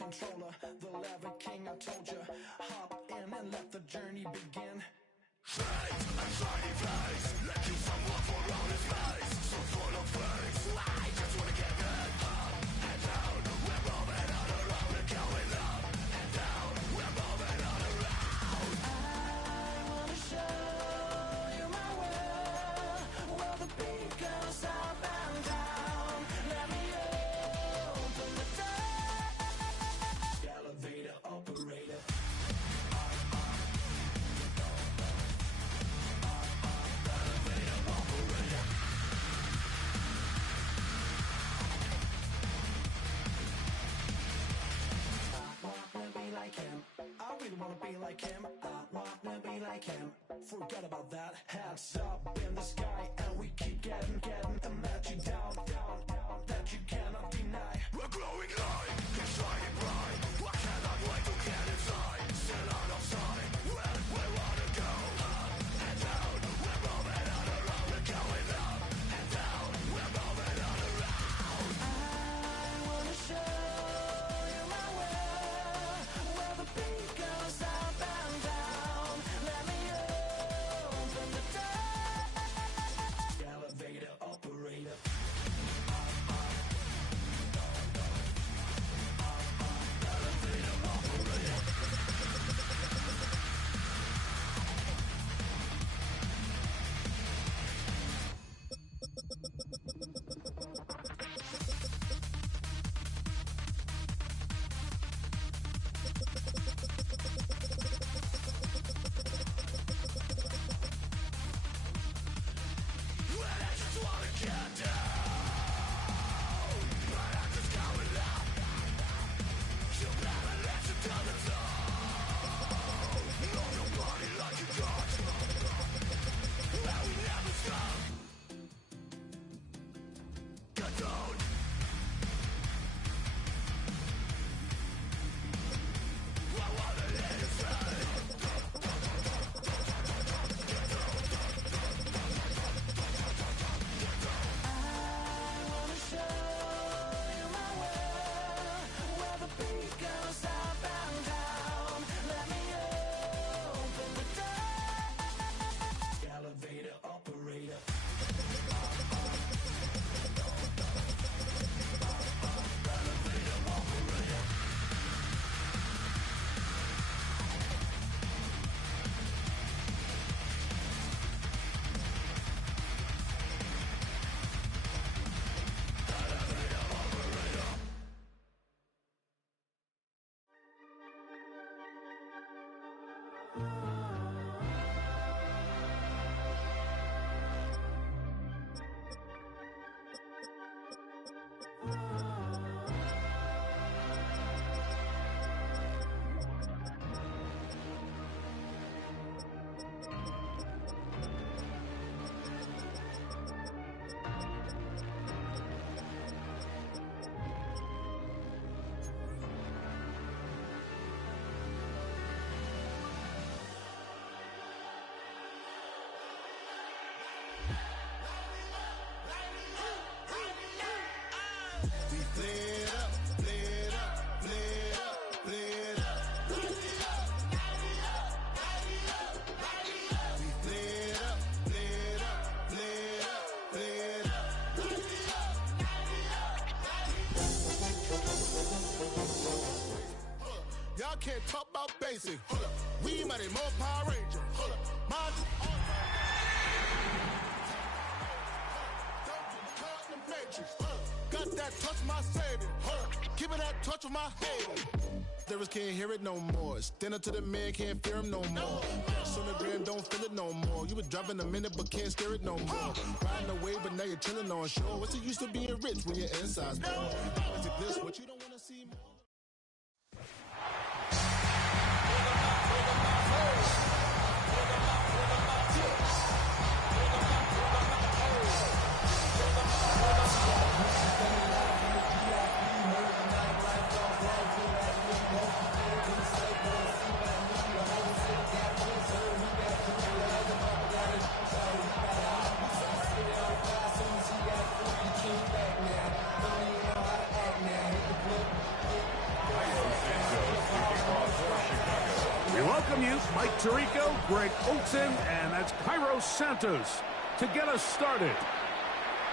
controller, the lever king, I told you. Hop in and let the journey begin. Fate, a shiny face, let you someone for all his face. So full of face, I just wanna get it up and down. We're moving on around, we're going up and down. We're moving on around. I wanna show you my world, where the beat goes up and down. Let me open the door. Elevator operator. I really wanna be like him. I wanna be like him. Forget about that. Hands up in the sky, and we keep getting, imagine down, that you cannot deny. We're growing high, keep shining bright. I cannot wait to get inside. Still out of sight. Where we wanna go, up and down. We're moving on around. We're going up and down. We're moving on around. I wanna show you my world, where the beat goes up and down. Let me open the door. Elevator operator. Elevator operator. When I just wanna get down, but I'm just going up. You'll never let you down the zone. No, nobody like you got. I will never stop. Get down. I wanna let it fly. I wanna show you my world, where the beat goes up and down. Let me open the door. Elevator operator. Elevator operator. We flared up, flared up, flared up, flared up. We flared up, flared up, flared up, flared up. Y'all can't talk about basic. We mighty more Power Ranger. Mind the matrix. Got that touch my savior. Give it that touch of my head. There can't hear it no more. Stand up to the man, can't fear him no more. Sonogram don't feel it no more. You was driving a minute but can't steer it no more. Riding away but now you're chilling on shore. What's it used to being rich when your inside's poor? Is it this what you don't wanna see more? Tirico, Greg Olson, and that's Cairo Santos to get us started.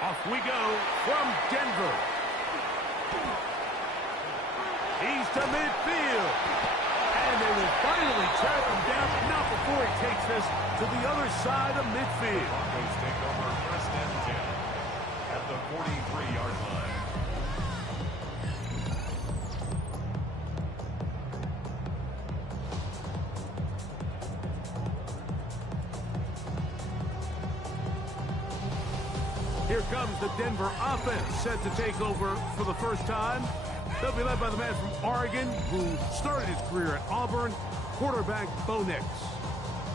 Off we go from Denver. He's to midfield. And they will finally track him down, but not before he takes this to the other side of midfield. Broncos take over first and 10 at the 43-yard line. Here comes the Denver offense, set to take over for the first time. They'll be led by the man from Oregon, who started his career at Auburn, quarterback Bo Nix.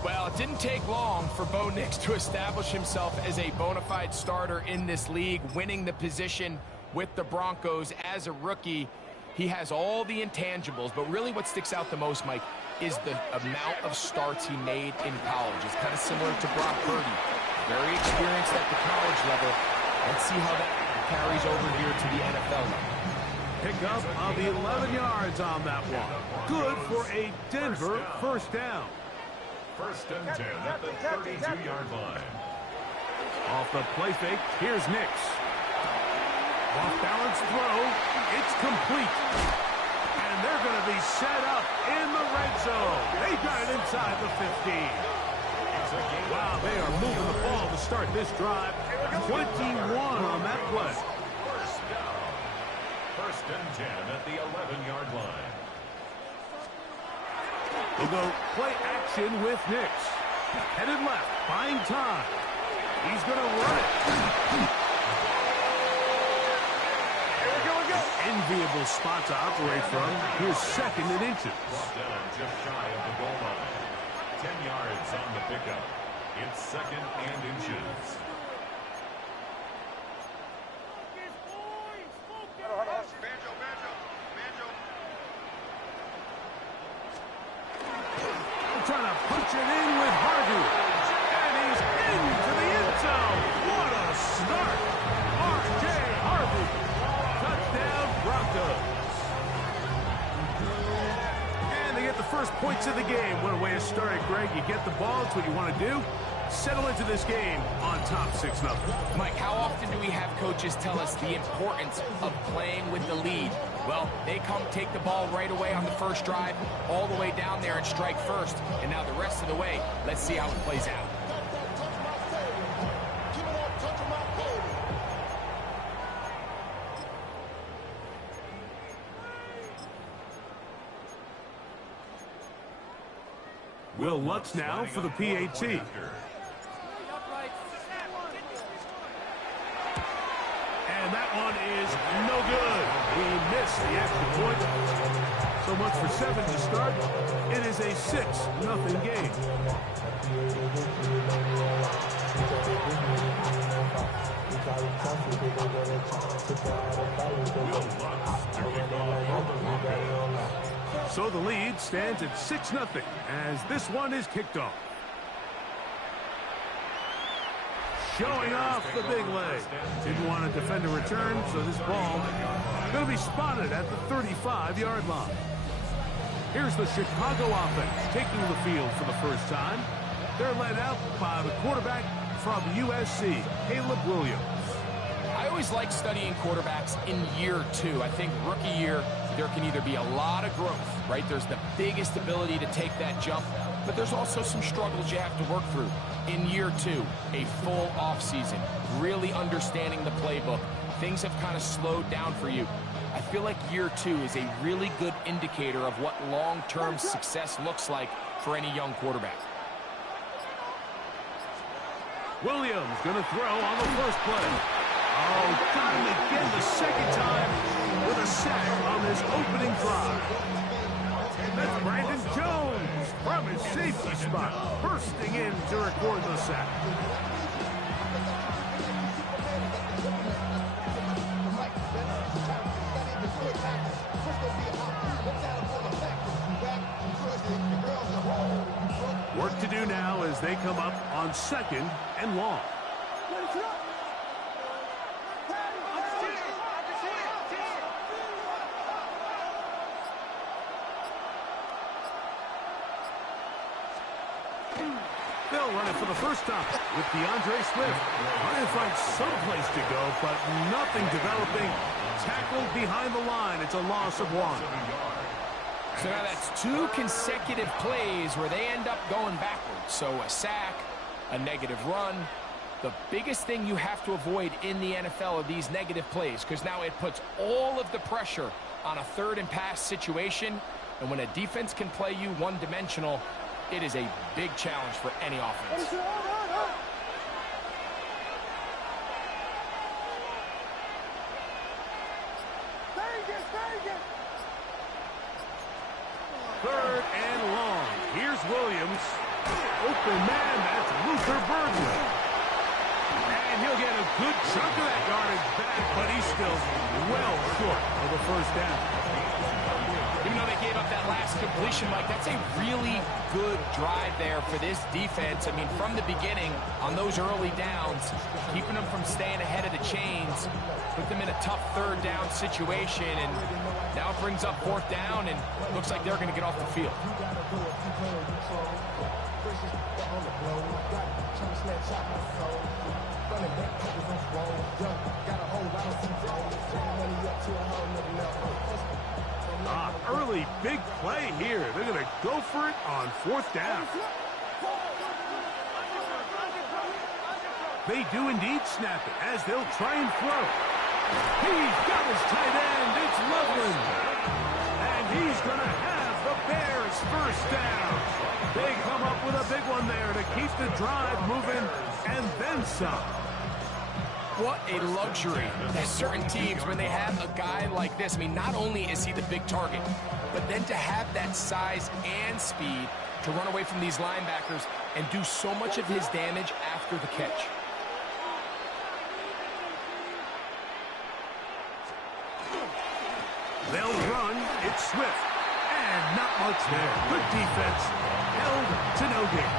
Well, it didn't take long for Bo Nix to establish himself as a bona fide starter in this league, winning the position with the Broncos as a rookie. He has all the intangibles, but really what sticks out the most, Mike, is the amount of starts he made in college. It's kind of similar to Brock Purdy. Very experienced at the college level. Let's see how that carries over here to the NFL level. Pickup of 11 yards on that one. Good for a Denver first down. First and 10 at the 32-yard line. Off the play fake, here's Nix. Off balance throw, it's complete. And they're going to be set up in the red zone. They got it inside the 15. Wow, they are moving the ball to start this drive. 21 on that play. First down. First and 10 at the 11-yard line. We'll go play action with Nix. Headed left, buying time. He's going to run it. Here we go. Enviable spot to operate from. Here's second and inches. Brought down just shy of the goal line. 10 yards on the pickup. It's second and inches. Trying to punch it in with Hardy. And he's into the end zone. What a start. R.J. Harvey. Touchdown Broncos. And they get the first points of the game. What a way to start it, Greg. You get the ball. It's what you want to do. Settle into this game on top 6-0. Mike, how often do we have coaches tell us the importance of playing with the lead? Well, they come take the ball right away on the first drive, all the way down there and strike first. And now the rest of the way, let's see how it plays out. Will Lutz now for the PAT. And that one is no good. He missed the extra point. So much for 7 to start. It is a 6-0 game. So the lead stands at 6-0 as this one is kicked off. Showing off the big leg. Didn't want to defend a return, so this ball going to be spotted at the 35-yard line. Here's the Chicago offense taking the field for the first time. They're led out by the quarterback from USC, Caleb Williams. I always like studying quarterbacks in year 2. I think rookie year, there can either be a lot of growth, right? There's the biggest ability to take that jump, but there's also some struggles you have to work through. In year 2, a full offseason, really understanding the playbook. Things have kind of slowed down for you. I feel like year 2 is a really good indicator of what long-term success looks like for any young quarterback. Williams going to throw on the first play. Oh, got him again the second time with a sack on this opening drive. That's Brandon Jones from his safety spot, bursting in to record the sack. Work to do now as they come up on 2nd and long. They'll run it for the first time with DeAndre Swift. Trying to find some place to go, but nothing developing. Tackled behind the line. It's a loss of 1. So now that's 2 consecutive plays where they end up going backwards. So a sack, a negative run. The biggest thing you have to avoid in the NFL are these negative plays, because now it puts all of the pressure on a 3rd and pass situation. And when a defense can play you one-dimensional, it is a big challenge for any offense. Third and long. Here's Williams. Open man, that's Luther Burden. And he'll get a good chunk of that yardage back, but he's still well short of the first down. Even though they gave up that last completion, Mike, that's a really good drive there for this defense. I mean, from the beginning, on those early downs, keeping them from staying ahead of the chains, put them in a tough 3rd down situation, and now it brings up 4th down, and looks like they're going to get off the field. Early big play here. They're going to go for it on 4th down. They do indeed snap it as they'll try and throw. He's got his tight end. It's Loveland. And he's going to have the Bears first down. They come up with a big one there to keep the drive moving and then some. What a luxury. There's certain teams, when they have a guy like this, I mean, not only is he the big target, but then to have that size and speed to run away from these linebackers and do so much of his damage after the catch. They'll run. It's Swift. And not much there. Good defense. Held to no gain.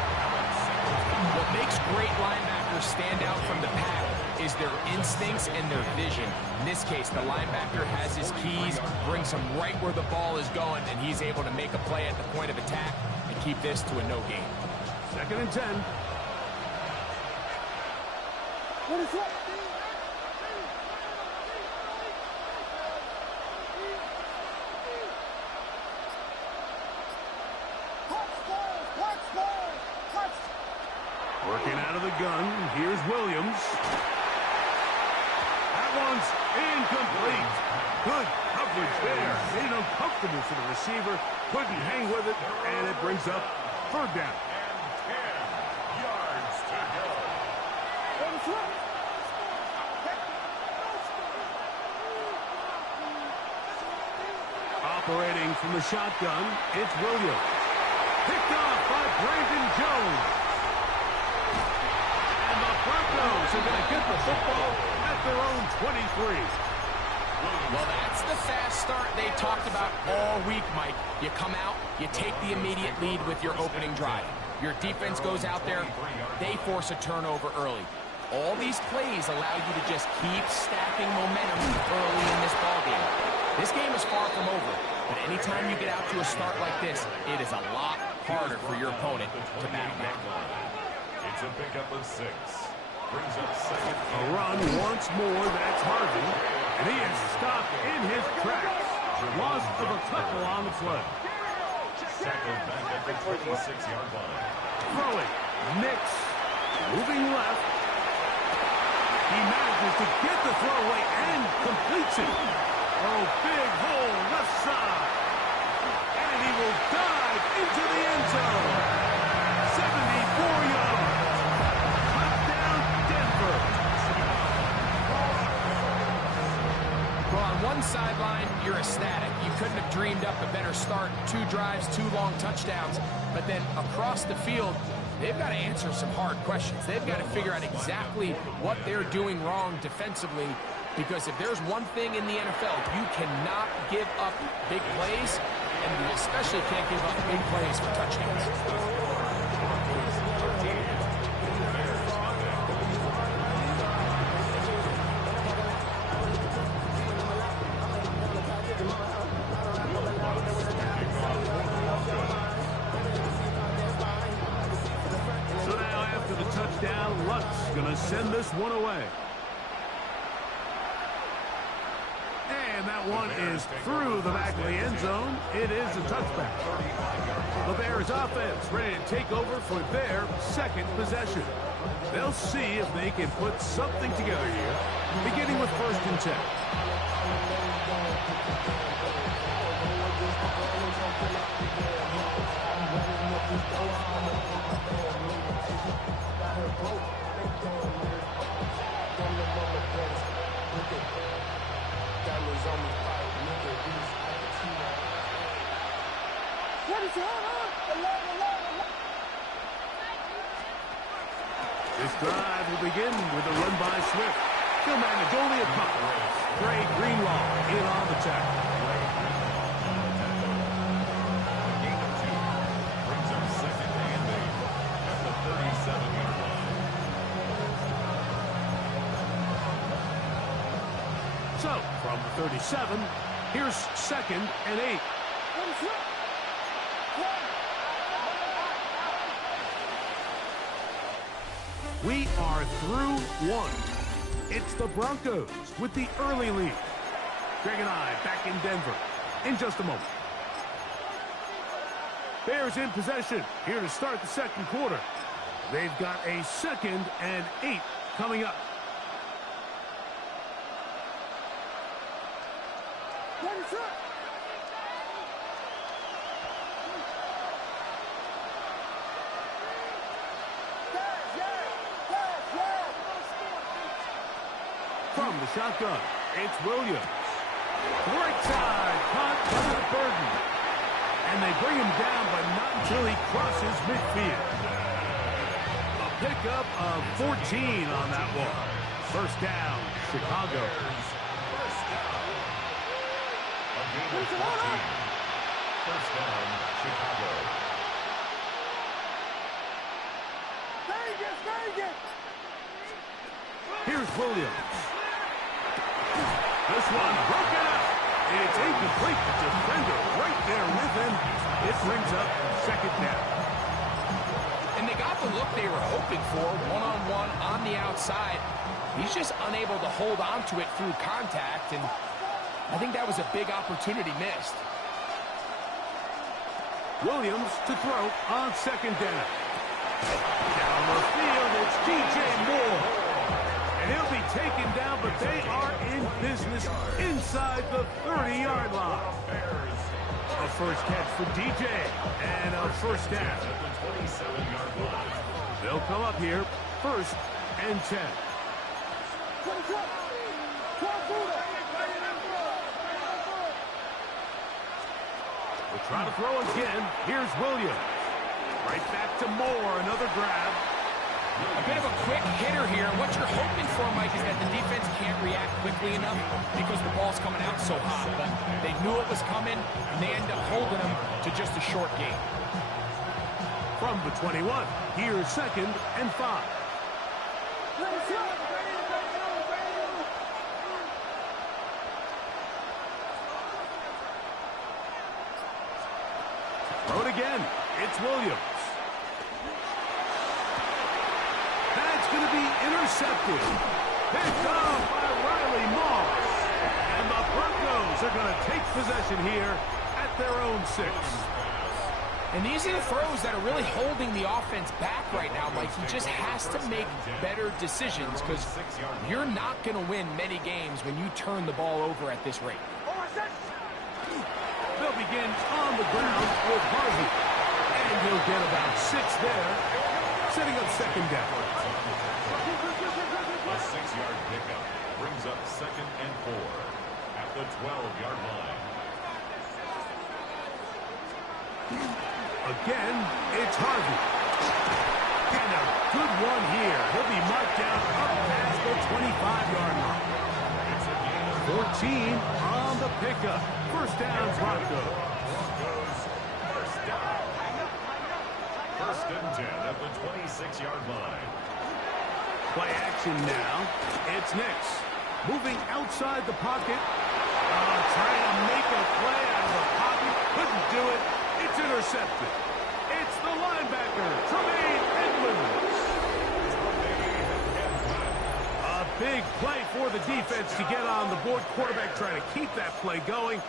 What makes great linebackers stand out from the pack is their instincts and their vision. In this case, the linebacker has his keys, brings him right where the ball is going, and he's able to make a play at the point of attack and keep this to a no gain. 2nd and 10. What is that? Working out of the gun. Here's Williams. That one's incomplete. Good coverage there. Made it uncomfortable for the receiver. Couldn't hang with it, and it brings up 3rd down. And 10 yards to go. Operating from the shotgun, it's Williams. Picked off by Brandon Jones. And the Broncos are going to get the football at their own 23. Well, that's the fast start they talked about all week, Mike. You come out, you take the immediate lead with your opening drive. Your defense goes out there, they force a turnover early. All these plays allow you to just keep stacking momentum early in this ballgame. This game is far from over, but anytime you get out to a start like this, it is a lot harder for your opponent to back back. It's a pickup of 6. Brings up 2nd. A run once more, that's Harvey. And he is stopped in his tracks. Loss of a tackle on the play. Tackled back at the 26-yard line. Throwing. Nix. Moving left. He manages to get the throw away and completes it. Oh, big hole left side. And he will dive into the end zone. 74 yards. Touchdown, Denver. Well, on one sideline, you're ecstatic. You couldn't have dreamed up a better start. 2 drives, 2 long touchdowns. But then across the field, they've got to answer some hard questions. They've got to figure out exactly what they're doing wrong defensively, because if there's one thing in the NFL, you cannot give up big plays, and you especially can't give up big plays for touchdowns. So now down. Luck's going to send this one away. And that one is through the back of the end zone. It is a touchback. The Bears offense ready to take over for their second possession. They'll see if they can put something together here, beginning with 1st and 10. This drive will begin with a run by Swift. He'll manage only a couple. Trey Greenlaw in on the tackle. Gain of 2 brings up 2nd and 8 at the 37-yard line. So, from the 37, here's 2nd and 8. We are through 1. It's the Broncos with the early lead. Greg and I back in Denver in just a moment. Bears in possession here to start the 2nd quarter. They've got a 2nd and 8 coming up. From the shotgun, it's Williams. Right side, caught under Burden. And they bring him down, but not until he crosses midfield. A pickup of 14 on that one. 1st down, Chicago. A gain of 14. 1st down, Chicago. Here's Williams. This one broken up. It's incomplete. The defender right there with him. It brings up 2nd down. And they got the look they were hoping for, one-on-one on the outside. He's just unable to hold on to it through contact, and I think that was a big opportunity missed. Williams to throw on 2nd down. Down the field, it's DJ Moore. And he'll be taken down, but they are in business inside the 30-yard line. A 1st catch for DJ, and a 1st down. At the 27-yard line. They'll come up here, 1st and 10. We'll try to throw again. Here's Williams. Right back to Moore, another grab. A bit of a quick hitter here. What you're hoping for, Mike, is that the defense can't react quickly enough because the ball's coming out so hot. But they knew it was coming, and they end up holding them to just a short gain. From the 21, here's 2nd and 5. Throw it again. It's Williams. That's going to be intercepted. Picked off by Riley Moss. And the Broncos are going to take possession here at their own 6. And these are the throws that are really holding the offense back right now, Mike. He just has to make better decisions because you're not going to win many games when you turn the ball over at this rate. They'll begin on the ground with Harvey. And he'll get about 6 there, setting up 2nd down. A 6-yard pickup brings up 2nd and 4 at the 12-yard line. Again, it's Harvey. And a good one here. He'll be marked down up past the 25-yard line. It's a gain of 14 on the pickup. 1st down, Broncos. 1st and 10 at the 26-yard line. Play action now. It's Nix. Moving outside the pocket. Trying to make a play out of the pocket. Couldn't do it. It's intercepted. It's the linebacker, Tremaine Edmonds. Big play for the defense to get on the board. Quarterback trying to keep that play going.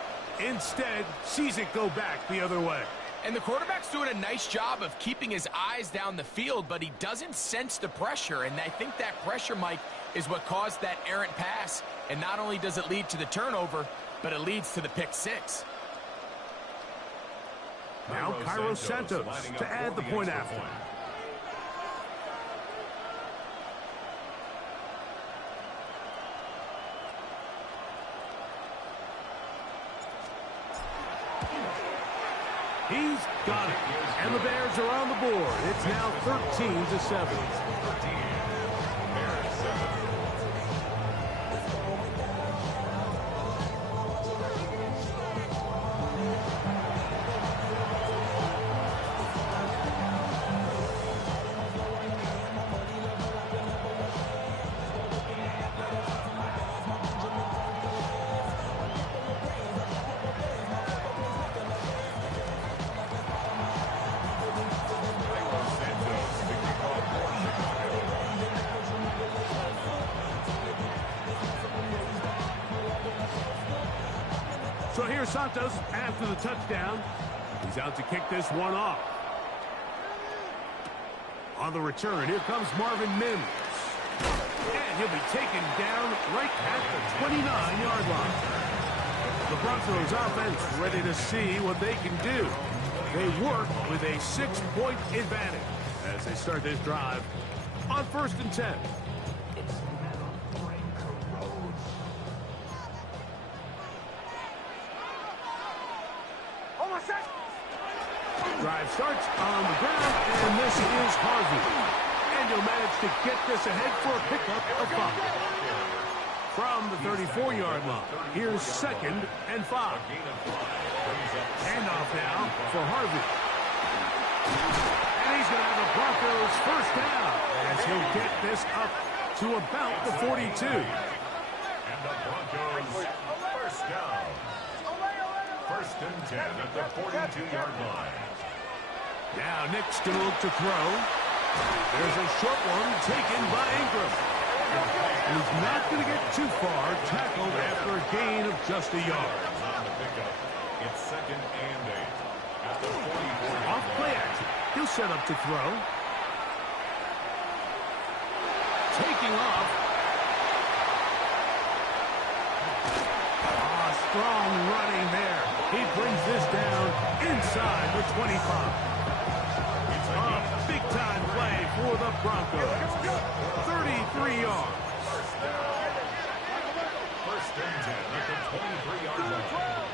Instead, sees it go back the other way. And the quarterback's doing a nice job of keeping his eyes down the field, but he doesn't sense the pressure. And I think that pressure, Mike, is what caused that errant pass. And not only does it lead to the turnover, but it leads to the pick six. Now Cairo Santos to add the point after. He's got it. And the Bears are on the board. It's now 13-7. So here's Santos after the touchdown. He's out to kick this one off. On the return, here comes Marvin Mims. And he'll be taken down right at the 29-yard line. The Broncos offense ready to see what they can do. They work with a 6-point advantage as they start this drive on 1st and 10. Drive starts on the ground, and this is Harvey. And he'll manage to get this ahead for a pickup of 5. From the 34-yard line, here's 2nd and 5. Handoff now for Harvey. And he's going to have the Broncos first down as he'll get this up to about the 42. And the Broncos first down. 1st and 10 at the 42-yard line. Now Nick's going to look to throw. There's a short one taken by Ingram. And he's not going to get too far, tackled after a gain of just a yard. On the pickup, it's 2nd and 8 at the 44. Off play action. He'll set up to throw. Taking off. Strong running there. He brings this down inside the 25. A big-time play for the Broncos. 33 yards. 1st and 10 at the 23-yard line.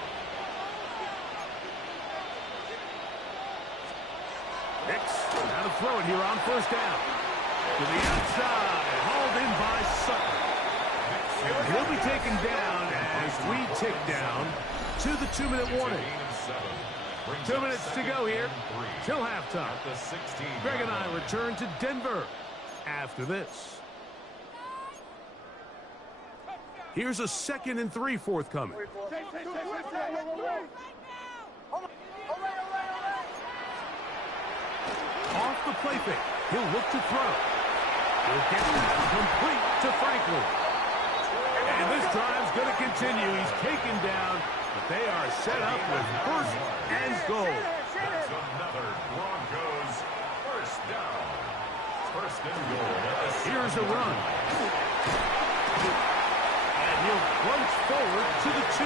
Hicks, now to throw it here on 1st down. To the outside, hauled in by Sutton. He'll be taken down as we tick down to the 2-minute warning. 2 minutes to go here till halftime. Greg and I return to Denver after this. Here's a 2nd and 3 forthcoming. Off the play fake. He'll look to throw. He'll get it complete to Franklin. And this drive's going to continue. He's taken down, but they are set up with 1st and goal. That's another Broncos first down. 1st and goal. Here's a run. And he'll plunge forward to the 2,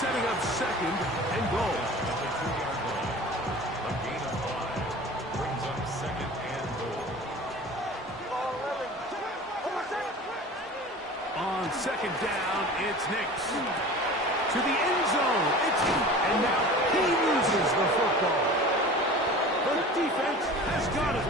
setting up 2nd and goal. At the 2-yard line. A gain of 5 brings up 2nd and goal. On 2nd down, it's Nix. To the end zone. And now he loses the football. The defense has got it.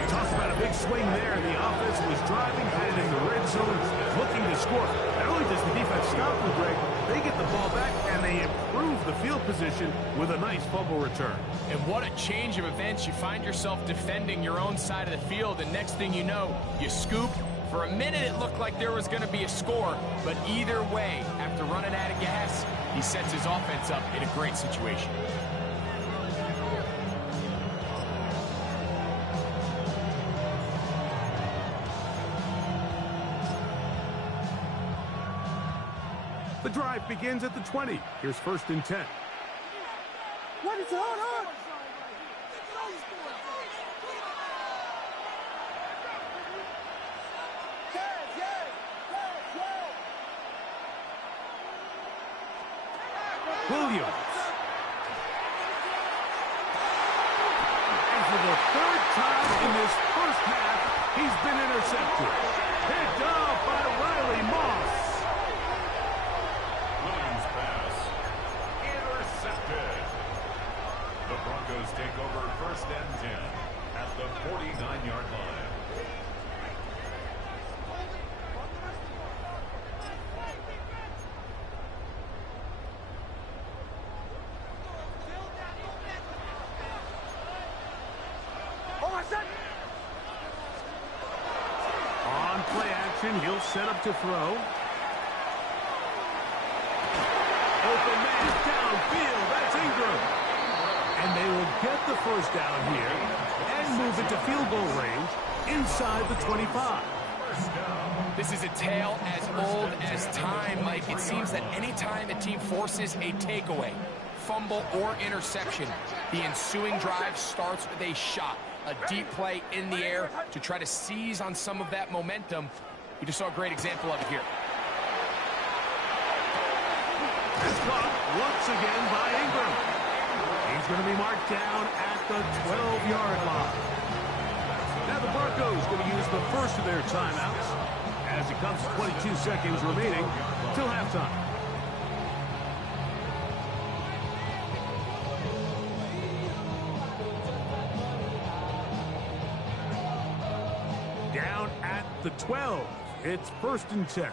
You talked about a big swing there. The offense was driving, headed in the red zone, looking to score. Not only does the defense stop them, Greg, they get the ball back and they improve the field position with a nice fumble return. And what a change of events. You find yourself defending your own side of the field, and next thing you know, you scoop. For a minute, it looked like there was going to be a score, but either way, after running out of gas, he sets his offense up in a great situation. The drive begins at the 20. Here's 1st and 10. What is on? Williams. And for the 3rd time in this first half, he's been intercepted. Picked up by Riley Moss. Williams pass. Intercepted. The Broncos take over 1st and 10 at the 49-yard line. On play action, he'll set up to throw. Open man downfield. That's Ingram. And they will get the 1st down here and move it to field goal range inside the 25. This is a tale as old as time, Mike. It seems that any time a team forces a takeaway, fumble, or interception, the ensuing drive starts with a shot, a deep play in the air to try to seize on some of that momentum. We just saw a great example of it here. It's caught once again by Ingram. He's going to be marked down at the 12-yard line. Now the Broncos going to use the 1st of their timeouts as it comes to 22 seconds remaining till halftime. Down at the 12. It's 1st and 10.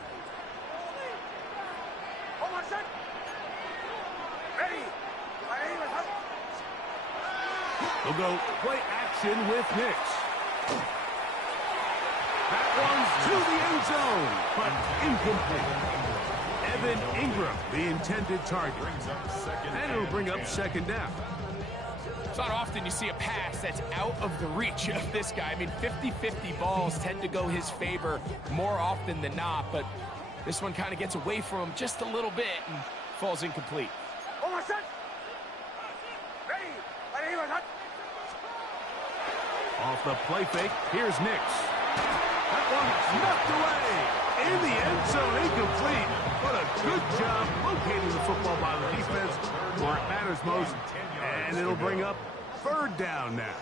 They'll go play action with Nix. That one's to the end zone, but incomplete. Evan Ingram, the intended target. And it'll bring up 2nd down. It's not often you see a pass that's out of the reach of this guy. I mean, 50-50 balls tend to go his favor more often than not, but this one kind of gets away from him just a little bit and falls incomplete. Off the play fake, here's Nix. That one knocked away. In the end zone, incomplete. What a good job locating the football by the defense where it matters most. And it'll bring up 3rd down now.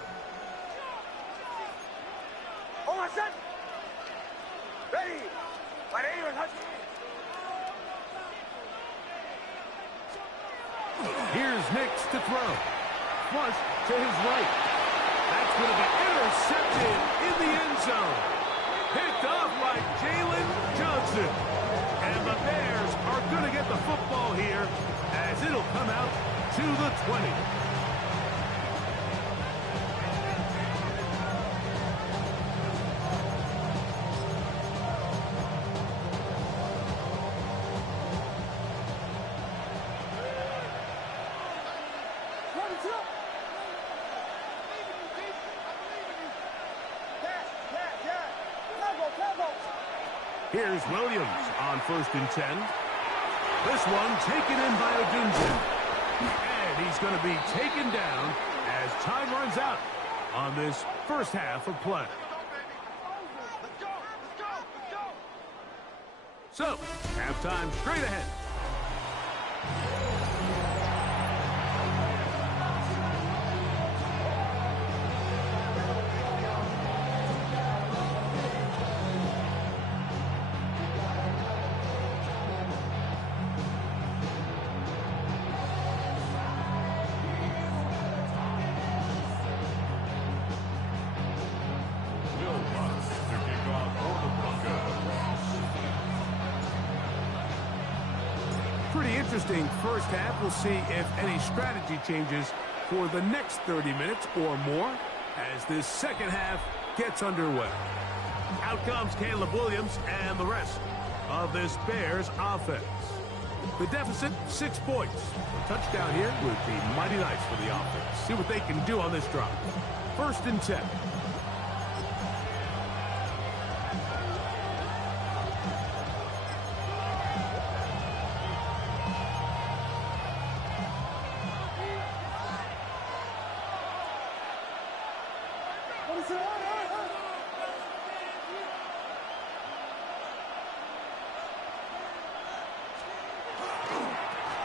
Here's Nix to throw. Flush to his right. That's going to be intercepted in the end zone. Picked off by Jalen Johnson. And the Bears are going to get the football here as it'll come out to the 20. Here's Williams on 1st and 10. This one taken in by Odunze. And he's going to be taken down as time runs out on this 1st half of play. So, halftime straight ahead. Pretty interesting 1st half. We'll see if any strategy changes for the next 30 minutes or more as this 2nd half gets underway. Out comes Caleb Williams and the rest of this Bears offense. The deficit, 6 points. A touchdown here would be mighty nice for the offense. See what they can do on this drive. 1st and 10.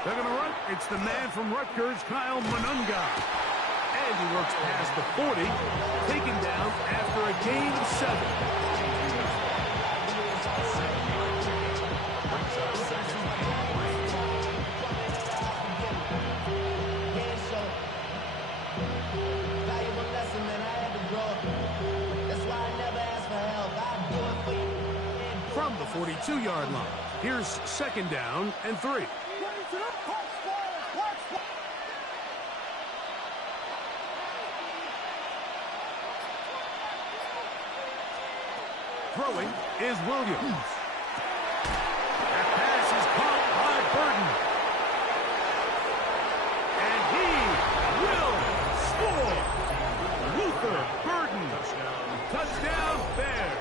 They're going to run. It's the man from Rutgers, Kyle Manunga. And he works past the 40, taken down after a gain of 7. From the 42-yard line, here's 2nd down and 3. Throwing is Williams. That pass is caught by Burton. And he will score. Luther Burton. Touchdown Bears.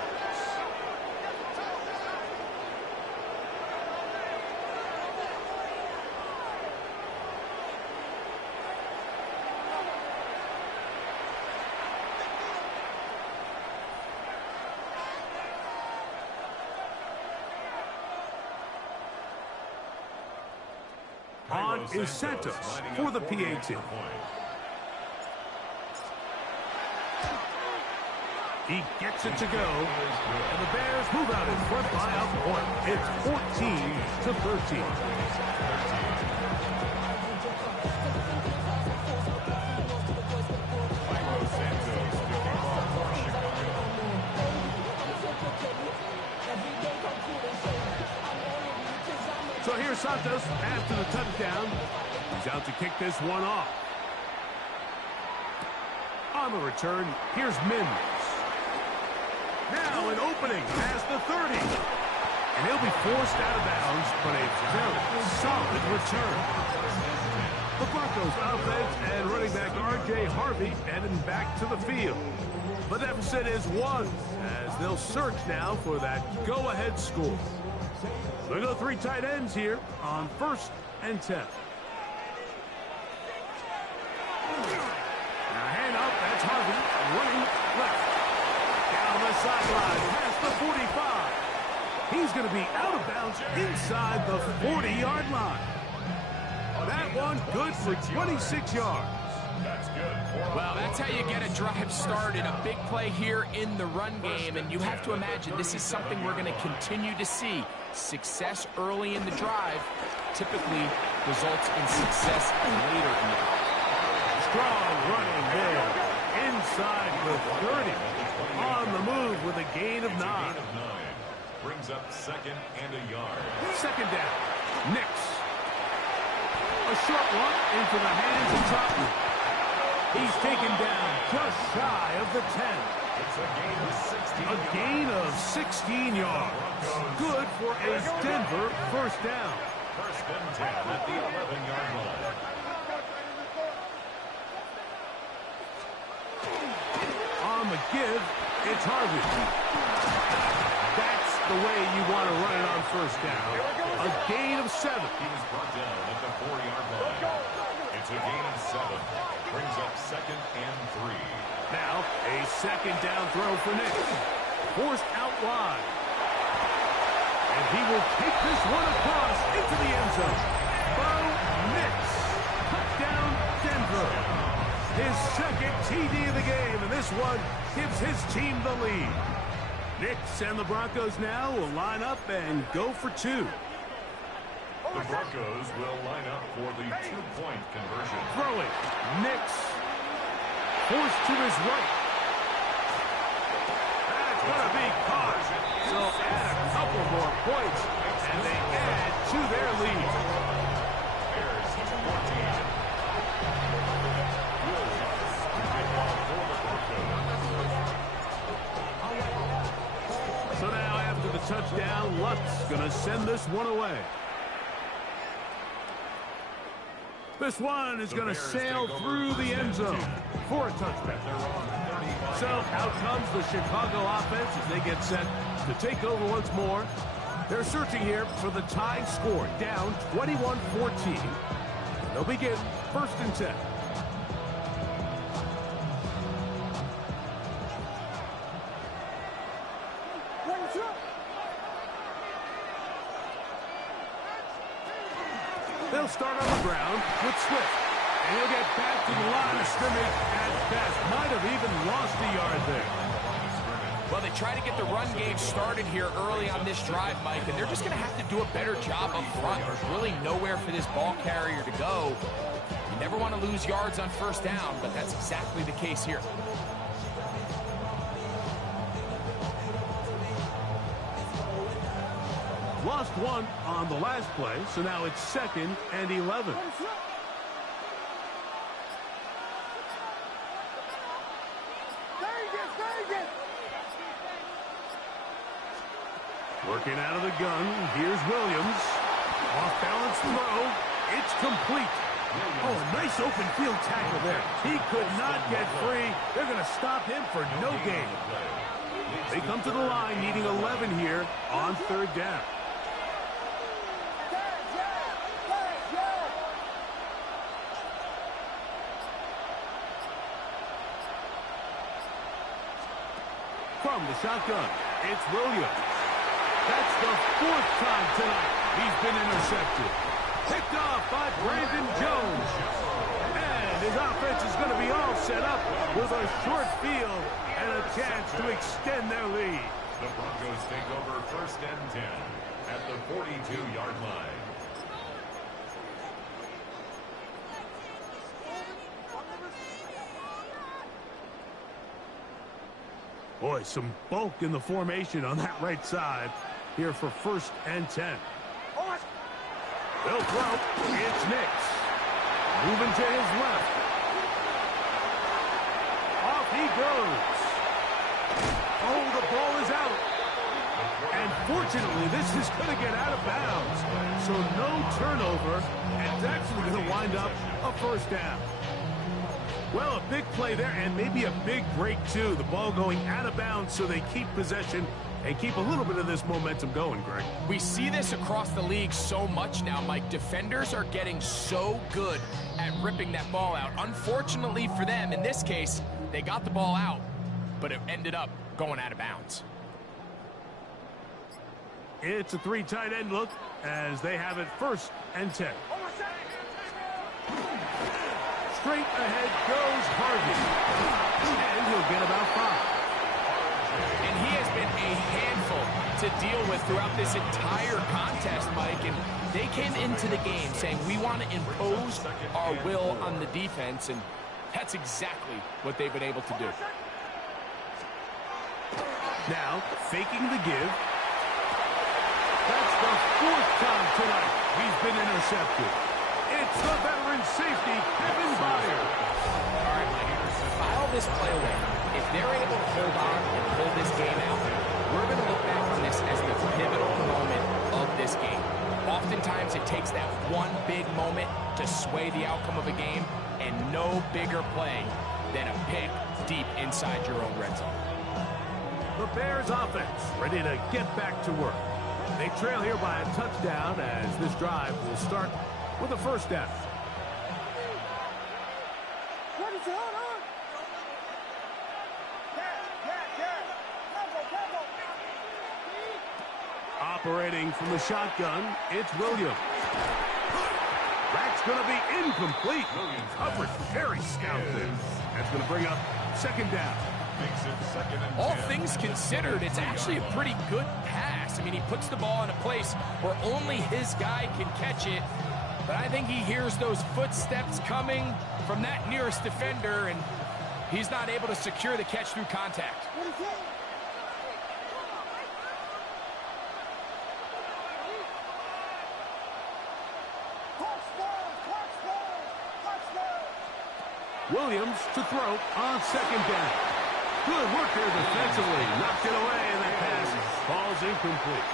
On is Santos for the PAT. He gets it to go, and the Bears move out in front by a point. It's 14-13. So here's Santos after the touchdown. He's out to kick this one off. On the return, here's Mims. Now an opening past the 30. And he'll be forced out of bounds, but a very solid return. The Broncos offense and running back R.J. Harvey heading back to the field. The deficit is 1 as they'll search now for that go-ahead score. They go 3 tight ends here on 1st and 10. Now hand up, that's Harvey running left. Down the sideline, past the 45. He's going to be out of bounds inside the 40-yard line. That one good for 26 yards. Well, that's how you get a drive started. A big play here in the run game, and you have to imagine this is something we're going to continue to see. Success early in the drive typically results in success later in the drive. Strong running there. Inside the 30. On the move with a gain of 9. Brings up 2nd and a yard. 2nd down. Nix. A short one into the hands of Troutman. He's taken down just shy of the 10. It's a gain of 16 yards. A gain of 16 yards. Good for a Denver 1st down. 1st and 10 at the 11-yard line. On the give, it's Harvey. That's the way you want to run it on 1st down. A gain of 7. He was brought down at the 4-yard line. It's a gain of 7. Brings up 2nd and 3. Now, a 2nd down throw for Nix. Forced out wide. And he will take this one across into the end zone. Bo Nix. Touchdown, Denver. His 2nd TD of the game, and this one gives his team the lead. Nix and the Broncos now will line up and go for 2. The Broncos will line up for the 2-point conversion. Throwing. Nix. Forced to his right. That's going to be caught. So add a couple more points, and they add to their lead. Bears 14. So now after the touchdown, Luck's going to send this one away. This one is going to sail through the end zone for a touchdown. So out comes the Chicago offense as they get set to take over once more. They're searching here for the tying score, down 21-14. They'll begin 1st and 10. They'll start on the ground with Swift. And he'll get back to the line of scrimmage at best. Might have even lost a yard there. Well, they try to get the run game started here early on this drive, Mike, and they're just going to have to do a better job up front. There's really nowhere for this ball carrier to go. You never want to lose yards on first down, but that's exactly the case here. Lost one on the last play, so now it's 2nd and 11. Working out of the gun, here's Williams. Off-balance throw, it's complete. Oh, a nice open field tackle there. He could not get free. They're going to stop him for no gain. They come to the line needing 11 here on 3rd down. From the shotgun, it's Williams. That's the 4th time tonight he's been intercepted. Picked off by Brandon Jones. And his offense is going to be all set up with a short field and a chance to extend their lead. The Broncos take over 1st and 10 at the 42-yard line. Boy, some bulk in the formation on that right side here for 1st and 10. They'll throw. It's Nix. Moving to his left. Off he goes. Oh, the ball is out. And fortunately, this is going to get out of bounds. So no turnover, and it's actually going to wind up a 1st down. Well, a big play there, and maybe a big break, too. The ball going out of bounds so they keep possession and keep a little bit of this momentum going, Greg. We see this across the league so much now, Mike. Defenders are getting so good at ripping that ball out. Unfortunately for them, in this case, they got the ball out, but it ended up going out of bounds. It's a 3 tight end look as they have it 1st and 10. Straight ahead goes Harvey. And he'll get about 5. And he has been a handful to deal with throughout this entire contest, Mike. And they came into the game saying, we want to impose our will on the defense. And that's exactly what they've been able to do. Now, faking the give. That's the 4th time tonight he's been intercepted. It's the veteran safety, Kevin Byard. All right, Mike, file this play away. If they're able to hold on and pull this game out, we're going to look back on this as the pivotal moment of this game. Oftentimes, it takes that one big moment to sway the outcome of a game, and no bigger play than a pick deep inside your own red zone. The Bears offense ready to get back to work. They trail here by a touchdown as this drive will start with a 1st down. Operating from the shotgun, it's Williams. That's going to be incomplete. Coverage very stout there. That's going to bring up 2nd down. Makes it 2nd and 10. All things considered, it's actually a pretty good pass. I mean, he puts the ball in a place where only his guy can catch it. But I think he hears those footsteps coming from that nearest defender, and he's not able to secure the catch through contact. Williams to throw on 2nd down. Good work there defensively. Knocked it away, and that pass falls incomplete.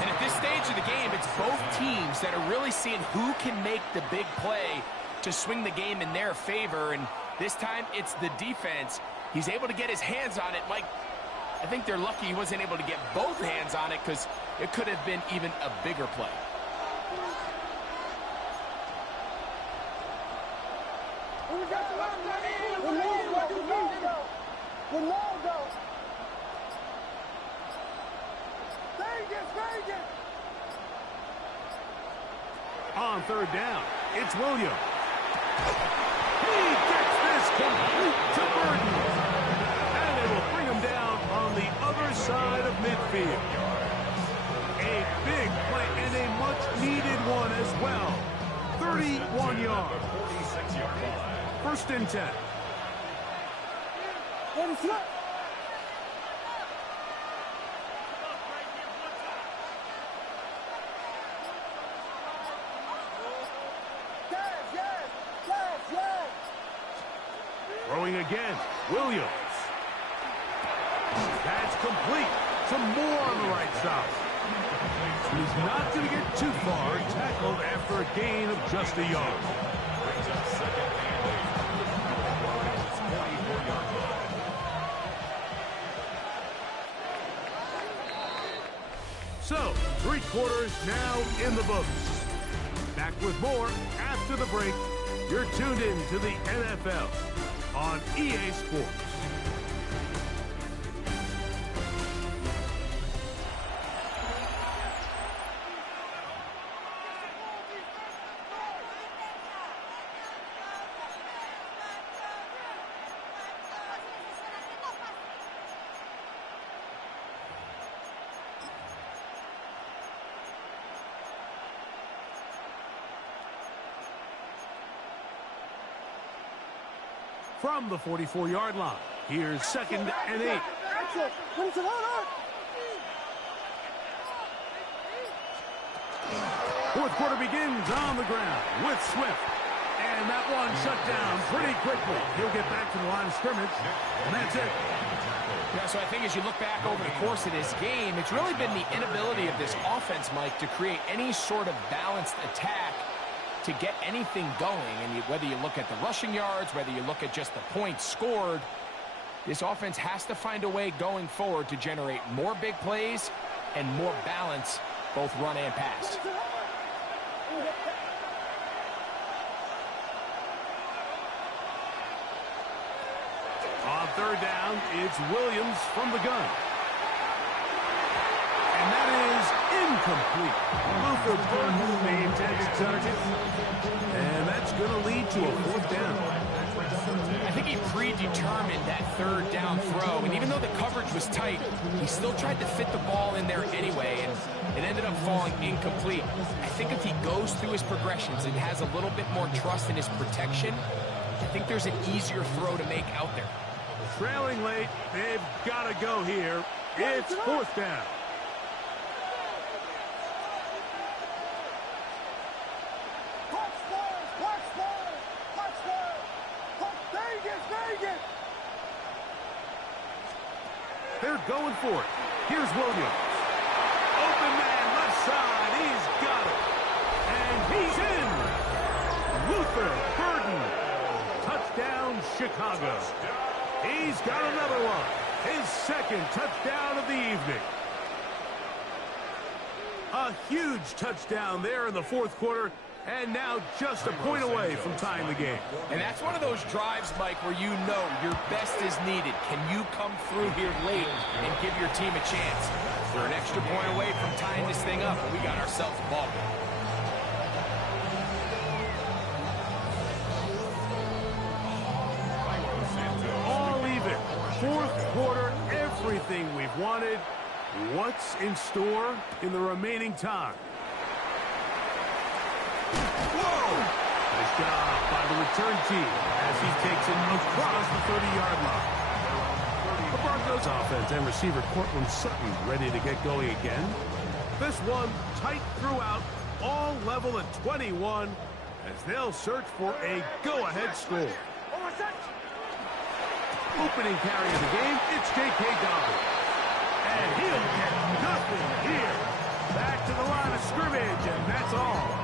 And at this stage of the game, it's both teams that are really seeing who can make the big play to swing the game in their favor. And this time, it's the defense. He's able to get his hands on it. Mike, I think they're lucky he wasn't able to get both hands on it because it could have been even a bigger play. on third down. It's Williams. He gets this complete to Burton. And it will bring him down on the other side of midfield. A big play and a much-needed one as well. 31 yards. 46-yard line. First and 10. Throwing again, Williams. That's complete. Some more on the right side. He's not going to get too far, tackled after a gain of just a yard. Brings up second and 8. It's 44-yard line. So, 3 quarters now in the books. Back with more after the break. You're tuned in to the NFL on EA Sports. From the 44-yard line, here's second and 8. Fourth quarter begins on the ground with Swift. And that one shut down pretty quickly. He'll get back to the line of scrimmage, and that's it. Yeah, so I think as you look back over the course of this game, it's really been the inability of this offense, Mike, to create any sort of balanced attack to get anything going. And whether you look at the rushing yards, whether you look at just the points scored, this offense has to find a way going forward to generate more big plays and more balance, both run and pass. On third down, it's Williams from the gun. And that is incomplete. Luther Burton, the intended target. And that's going to lead to a fourth down. I think he predetermined that third down throw, and even though the coverage was tight, he still tried to fit the ball in there anyway, and it ended up falling incomplete. I think if he goes through his progressions and has a little bit more trust in his protection, I think there's an easier throw to make out there. Trailing late, they've got to go here. It's fourth down. They're going for it. Here's Williams. Open man, left side. He's got it. And he's in. Luther Burton. Touchdown, Chicago. He's got another one. His second touchdown of the evening. A huge touchdown there in the fourth quarter. And now just a point away from tying the game. And that's one of those drives, Mike, where you know your best is needed. Can you come through here late and give your team a chance? We're an extra point away from tying this thing up, and we got ourselves a ball game. All even. Fourth quarter, everything we've wanted. What's in store in the remaining time? Whoa! Nice job by the return team as he takes it across the 30-yard line. The Broncos offense and receiver Cortland Sutton ready to get going again. This one tight throughout, all level at 21 as they'll search for a go-ahead score. Opening carry of the game, it's J.K. Dobbins. And he'll get nothing here. Back to the line of scrimmage, and that's all.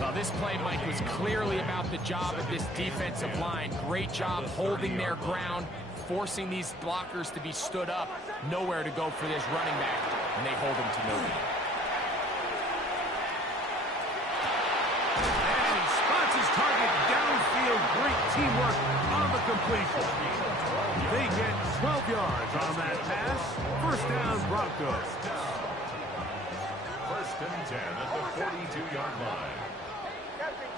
Well, this play, Mike, was clearly about the job of this defensive line. Great job holding their ground, forcing these blockers to be stood up. Nowhere to go for this running back, and they hold him to nowhere. And he spots his target downfield. Great teamwork on the completion. They get 12 yards on that pass. First down, Broncos. First First and 10 at the 42-yard line. Captain.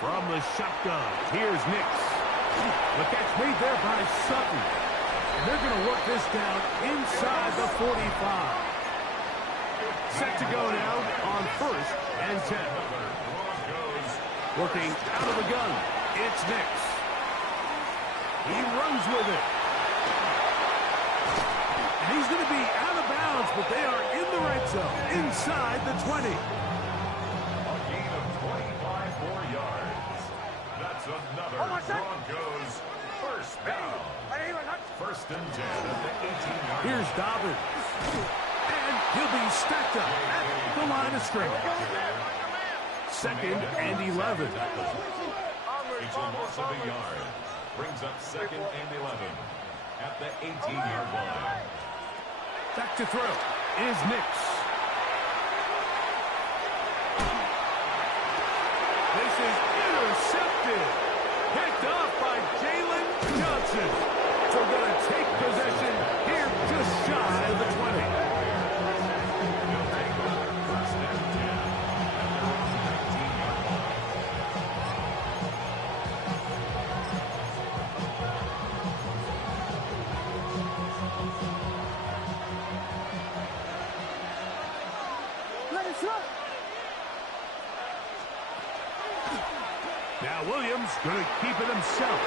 From the shotgun, here's Nix. The catch made there by Sutton. And they're going to work this down inside the 45. Set to go now on first and 10. Working out of the gun, it's Nix. He runs with it. And he's going to be out of bounds, but they are in the red zone, inside the 20. A gain of 25 more yards. That's another Broncos first down. First and 10 at the 18-yard line. Here's Dobbins. And he'll be stacked up at the line of scrimmage. Second and 11. It's a loss of a yard. Brings up second and 11 at the 18-yard line. Back to throw is Nix. This is intercepted. Picked off by Jalen Johnson. So we're going to take possession here just shy of the 20. They'll take over first and 10 at their own 19-yard line. Let it run. Now Williams going to keep it himself.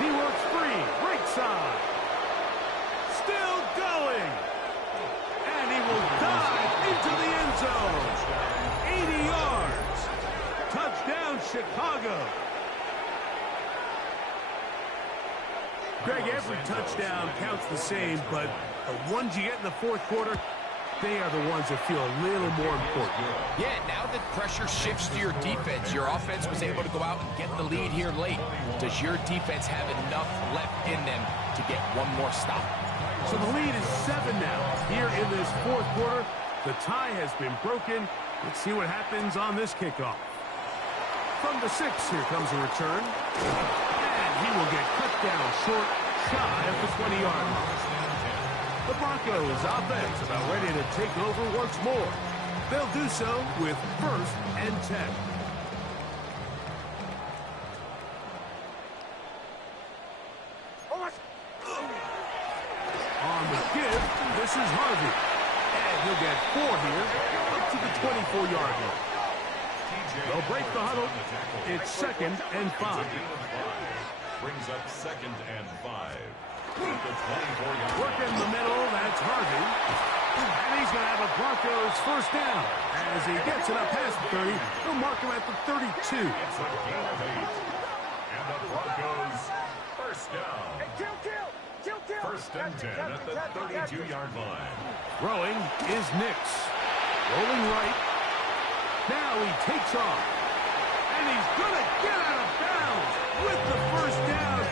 He works free, right side. Still going. And he will dive into the end zone. 80 yards. Touchdown, Chicago. Greg, every touchdown counts the same, but the ones you get in the fourth quarter, they are the ones that feel a little more important. Yeah, now that pressure shifts to your defense, your offense was able to go out and get the lead here late. Does your defense have enough left in them to get one more stop? So the lead is 7 now here in this fourth quarter. The tie has been broken. Let's see what happens on this kickoff. From the 6, here comes a return. And he will get cut down short, shy of the 20-yard line. The Broncos offense about ready to take over once more. They'll do so with first and 10. On the give, this is Harvey. And he'll get 4 here, up to the 24-yard line. They'll break the huddle. It's second and 5. Brings up second and 5. At the 24-yard Work in the middle, that's Harvey. And he's going to have a Broncos first down. As he gets it up past the 30, they'll mark him at the 32. It's a gain of 8. And the Broncos first down. First and 10 at the 32-yard line. Throwing is Nix. Rolling right. Now he takes off. And he's going to get out of bounds with the first down.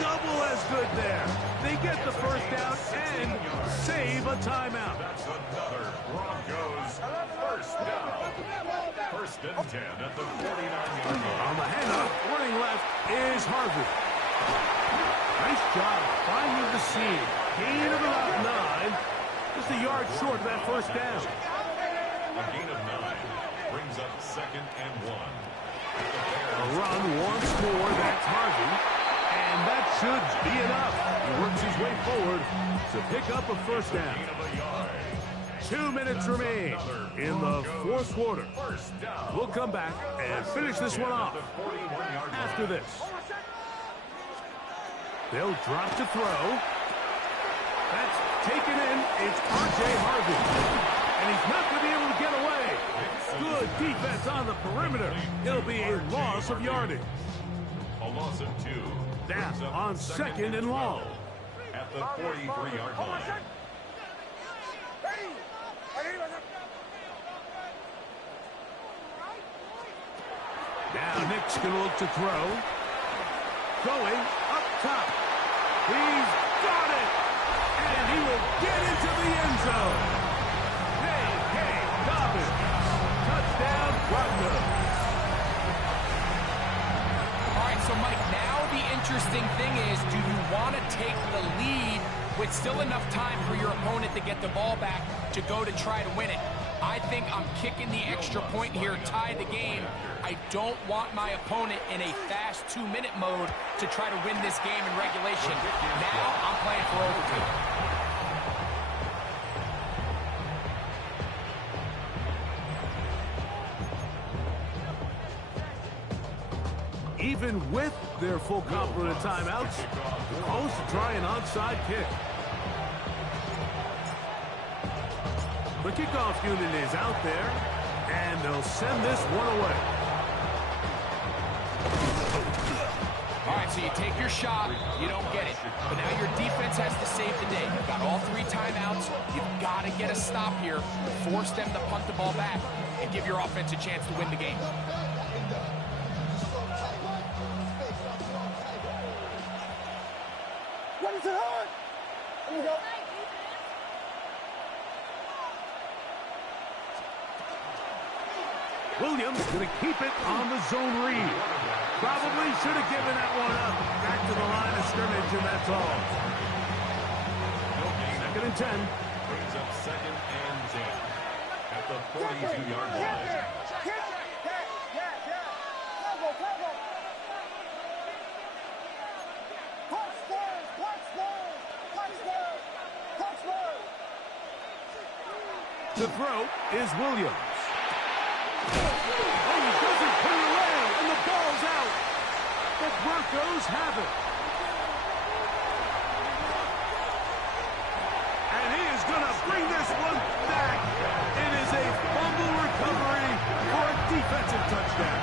Double as good there. They get the first down and save a timeout. That's another Broncos first down. First and 10 at the 49-yard line. On the handoff, running left is Harvey. Nice job finding the seam. Gain of about 9. Just a yard short of that first down. A gain of 9 brings up second and 1. A run once more, that's Harvey. And that should be enough. He works his way forward to pick up a first down. Gain of a yard. 2 minutes remain in the fourth quarter. First down. We'll come back and finish this one off after this. They'll drop to throw. That's taken in. It's R.J. Harvey. And he's not going to be able to get away. Good defense on the perimeter. It'll be a loss of yardage. A loss of 2. Now on second and long. At the 43-yard line. Now Nick's going to look to throw. Going up top. He's got it. And he will get into the end zone. Hey, Dobbins. Touchdown, Broncos. All right, so Mike, now the interesting thing is, do you want to take the lead with still enough time for your opponent to get the ball back to go to try to win it? I think I'm kicking the extra point here, tie the game. I don't want my opponent in a fast 2-minute mode to try to win this game in regulation. Now I'm playing for overtime. Even with their full complement of timeouts, the Colts try an onside kick. The kickoff unit is out there, and they'll send this one away. All right, so you take your shot, you don't get it. But now your defense has to save the day. You've got all 3 timeouts. You've got to get a stop here, force them to punt the ball back, and give your offense a chance to win the game. What is it hard? Here we go. Williams going to keep it on the zone read. Probably should have given that one up. Back to the line of scrimmage, and that's all. 2nd and 10. Brings up 2nd and 10 at the 42-yard line. The throw is Williams. Oh, he doesn't put it away, and the ball's out. The Broncos have it. And he is going to bring this one back. It is a fumble recovery for a defensive touchdown.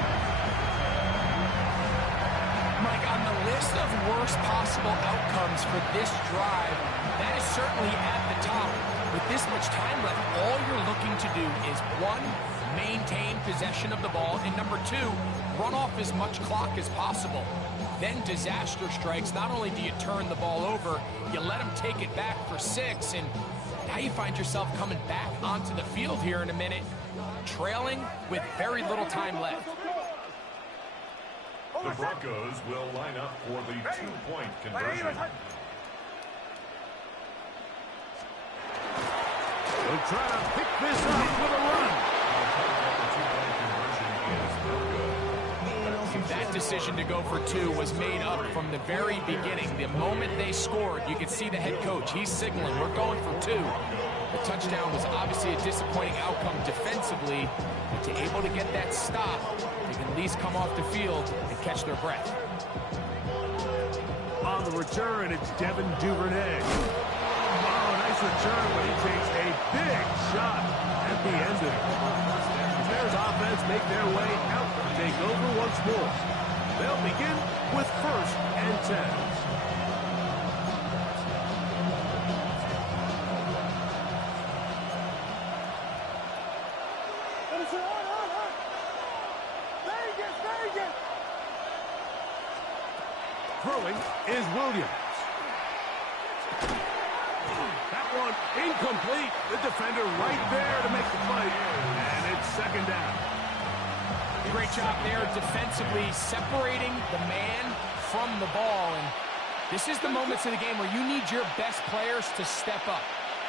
Mike, on the list of worst possible outcomes for this drive, that is certainly at the top. With this much time left, all you're looking to do is, 1, maintain possession of the ball, and number 2, run off as much clock as possible. Then disaster strikes. Not only do you turn the ball over, you let them take it back for 6, and now you find yourself coming back onto the field here in a minute, trailing with very little time left. The Broncos will line up for the 2-point conversion. They'll try to pick this up with a run. That decision to go for 2 was made up from the very beginning. The moment they scored, you could see the head coach. He's signaling, we're going for 2. The touchdown was obviously a disappointing outcome defensively, but to able to get that stop, they can at least come off the field and catch their breath. On the return, it's Devin Duvernay. Oh, nice return, but he takes a big shot at the end of it. Bears offense make their way out to take over once more. They'll begin with 1st and 10. Throwing is Williams. That one incomplete. The defender right there to make the play. And it's 2nd down. Great job there defensively, separating the man from the ball. And this is the moments of the game where you need your best players to step up.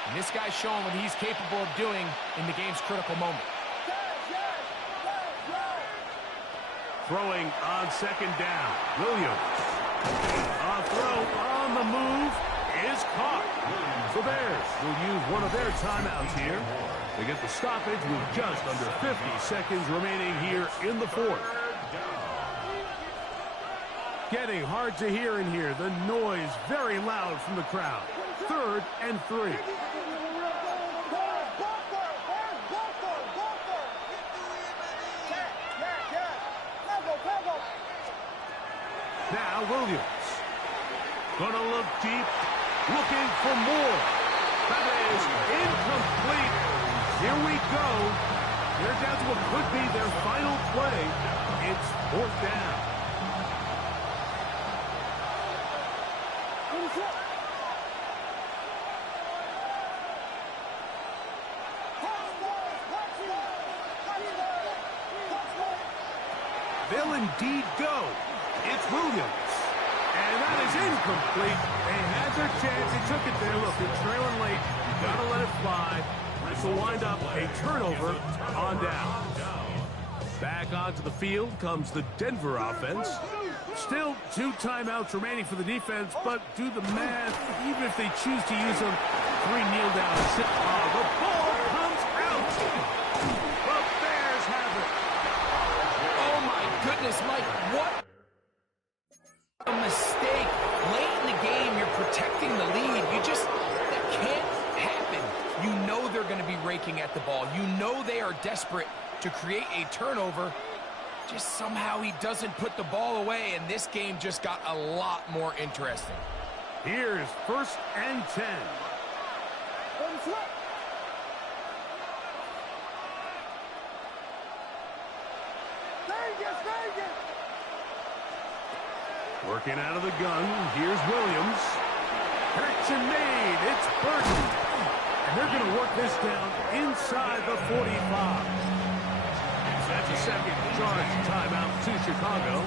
And this guy's showing what he's capable of doing in the game's critical moment. Throwing on 2nd down. Williams. A throw on the move is caught. The Bears will use one of their timeouts here. They get the stoppage with just under 50 seconds remaining here in the 4th. Getting hard to hear in here. The noise very loud from the crowd. 3rd and 3. Now Williams. Gonna look deep. Looking for more. That is incomplete. Here we go. They're down to what could be their final play. It's 4th down. They'll indeed go. It's Williams. And that is incomplete. They had their chance. They took it there. Look, they're trailing late. You got to let it fly. This will wind up a turnover on down. Back onto the field comes the Denver offense. Still 2 timeouts remaining for the defense, but do the math. Even if they choose to use them, 3 kneel down. The ball comes out. The Bears have it. Oh, my goodness, Mike, what a mistake. Late in the game, you're protecting the lead. That can't happen. You know they're going to be raking at the ball. You know they are desperate to create a turnover. Just somehow he doesn't put the ball away, and this game just got a lot more interesting. Here's 1st and 10. Working out of the gun, here's Williams. Catch and made, it's Burton. And they're going to work this down inside the 45. That's a second charge timeout to Chicago.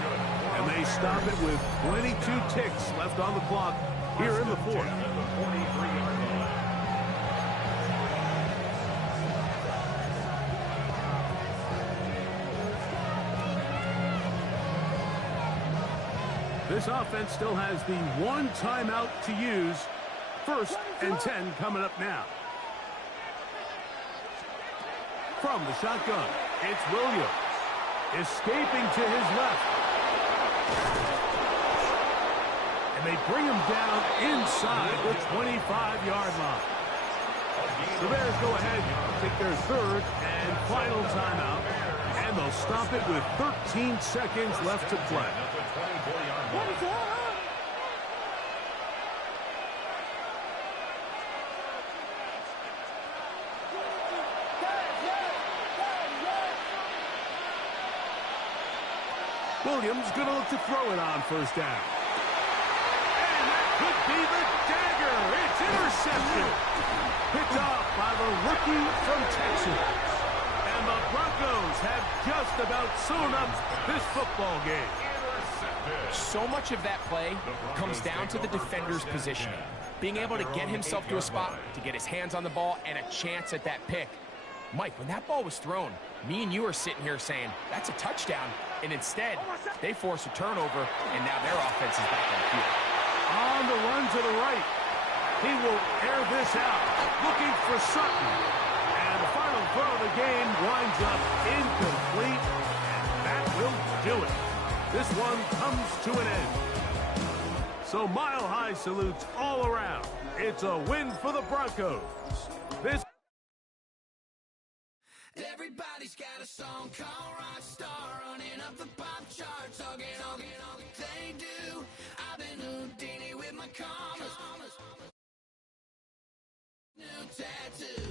And they stop it with 22 ticks left on the clock here in the 4th. This offense still has the 1 timeout to use. 1st and 10 coming up now. From the shotgun, it's Williams. Escaping to his left. And they bring him down inside the 25-yard line. The Bears go ahead, take their 3rd and final timeout, and they'll stop it with 13 seconds left to play. Williams going to look to throw it on 1st down. And that could be the dagger. It's intercepted. Picked off by the rookie from Texas. And the Broncos have just about sewn up this football game. So much of that play comes down to the defender's positioning. Being able to get himself to a spot, to get his hands on the ball, and a chance at that pick. Mike, when that ball was thrown, me and you are sitting here saying, that's a touchdown. And instead, they force a turnover, and now their offense is back on the field. On the run to the right. He will air this out, looking for Sutton. And the final throw of the game winds up incomplete, and that will do it. This one comes to an end. So mile-high salutes all around. It's a win for the Broncos. This Everybody's got a song called Rockstar, running up the pop charts, hugging, they do. I've been Houdini with my commas. New tattoo.